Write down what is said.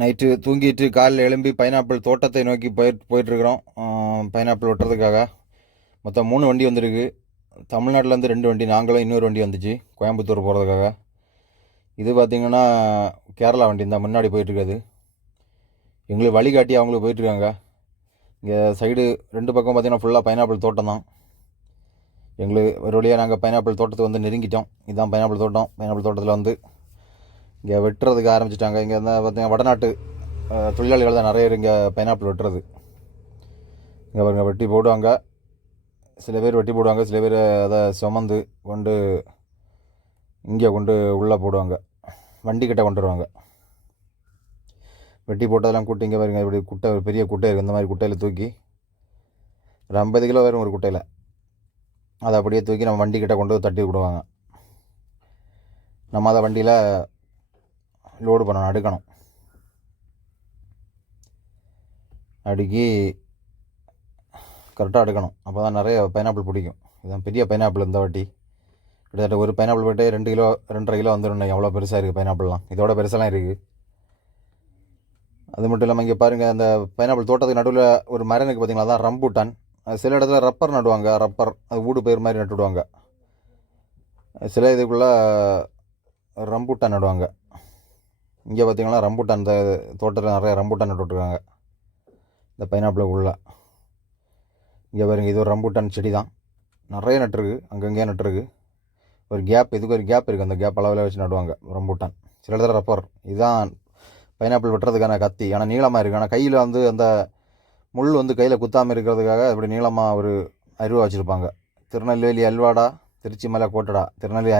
Night தூங்கிட்டு காலையில் எழும்பி பைனாப்பிள் தோட்டத்தை நோக்கி போயிட்டுருக்குறோம். பைனாப்பிள் வெட்டுறதுக்காக மொத்தம் 3 வண்டி வந்திருக்கு. தமிழ்நாட்டிலேருந்து 2 வண்டி, நாங்களும் இன்னொரு வண்டி வந்துச்சு கோயம்புத்தூர் போகிறதுக்காக. இது பார்த்திங்கன்னா கேரளா வண்டி தான் முன்னாடி போயிட்டுருக்காது. எங்களுக்கு வழிகாட்டி அவங்களுக்கு போயிட்டுருக்காங்க. இங்கே சைடு 2 பக்கம் பார்த்திங்கன்னா ஃபுல்லாக பைனாப்பிள் தோட்டம் தான். எங்களுக்கு ஒரு வழியாக நாங்கள் பைனாப்பிள் தோட்டத்துக்கு வந்து நெருங்கிட்டோம். இதுதான் பைனாப்பிள் தோட்டம். பைனாப்பிள் தோட்டத்தில் வந்து இங்கே வெட்டுறதுக்கு ஆரம்பிச்சிட்டாங்க. இங்கே இருந்தால் பார்த்தீங்கன்னா வடநாட்டு தொழிலாளிகள் தான் நிறைய இங்கே பைனாப்பிள் வெட்டுறது. இங்கே பாருங்க வெட்டி போடுவாங்க. சில பேர் வெட்டி போடுவாங்க, சில பேர் அதை சுமந்து கொண்டு இங்கே கொண்டு உள்ளே போடுவாங்க, வண்டிக்கிட்ட கொண்டு வருவாங்க. வெட்டி போட்டதெல்லாம் கூட்டி இங்கே பாருங்க, இப்படி குட்டை, ஒரு பெரிய குட்டை இருக்குது. இந்த மாதிரி குட்டையில் தூக்கி ஒரு 50 கிலோ வரும் ஒரு குட்டையில். அதை அப்படியே தூக்கி நம்ம வண்டிக்கிட்ட கொண்டு தட்டி விடுவாங்க. நம்ம அதை வண்டியில் லோடு பண்ணணும், அடுக்கணும். அடுக்கி கரெக்டாக அடுக்கணும். அப்போ தான் நிறைய பைனாப்பிள் பிடிக்கும். இதுதான் பெரிய பைனாப்பிள் இந்த வாட்டி. கிட்டத்தட்ட ஒரு பைனாப்பிள் போய்ட்டு 2 கிலோ 2.5 கிலோ வந்துடும். எவ்வளோ பெருசாக இருக்குது பைனாப்பிள்லாம், இதோட பெருசெல்லாம் இருக்குது. அது மட்டும் இல்லாமல் இங்கே பாருங்கள், அந்த பைனாப்பிள் தோட்டத்துக்கு நடுவில் ஒரு மரம் இருக்குது பார்த்தீங்களா, அதான் ரம்பூட்டான். சில இடத்துல ரப்பர் நடுவாங்க. ரப்பர் அது ஊடு பயிர் மாதிரி நட்டுவிடுவாங்க. சில இதுக்குள்ளே ரம்பூட்டான் நடுவாங்க. இங்கே பார்த்தீங்கன்னா ரம்பூட்டான், இந்த தோட்டத்தில் நிறைய ரம்பூட்டான் நட்டுவிட்ருக்காங்க இந்த பைனாப்பிளுக்குள்ளே. இங்கே பாருங்கள், இது ஒரு ரம்பூட்டான் செடி தான். நிறைய நட்டுருக்கு, அங்கங்கேயே நட்டுருக்கு. ஒரு கேப், இதுக்கு ஒரு கேப் இருக்குது. அந்த கேப் அளவில் வச்சு நடுவாங்க ரம்பூட்டான். சில இடத்துல ரப்பர். இதுதான் பைனாப்பிள் வெட்டுறதுக்கான கத்தி. ஆனால் நீளமாக இருக்குது. ஆனால் கையில் வந்து அந்த முள் வந்து கையில் குத்தாமல் இருக்கிறதுக்காக இப்படி நீளமாக ஒரு அருவா வச்சுருப்பாங்க. திருநெல்வேலி அல்வாடா, திருச்சி மலை கோட்டடா, திருநெல்வேலி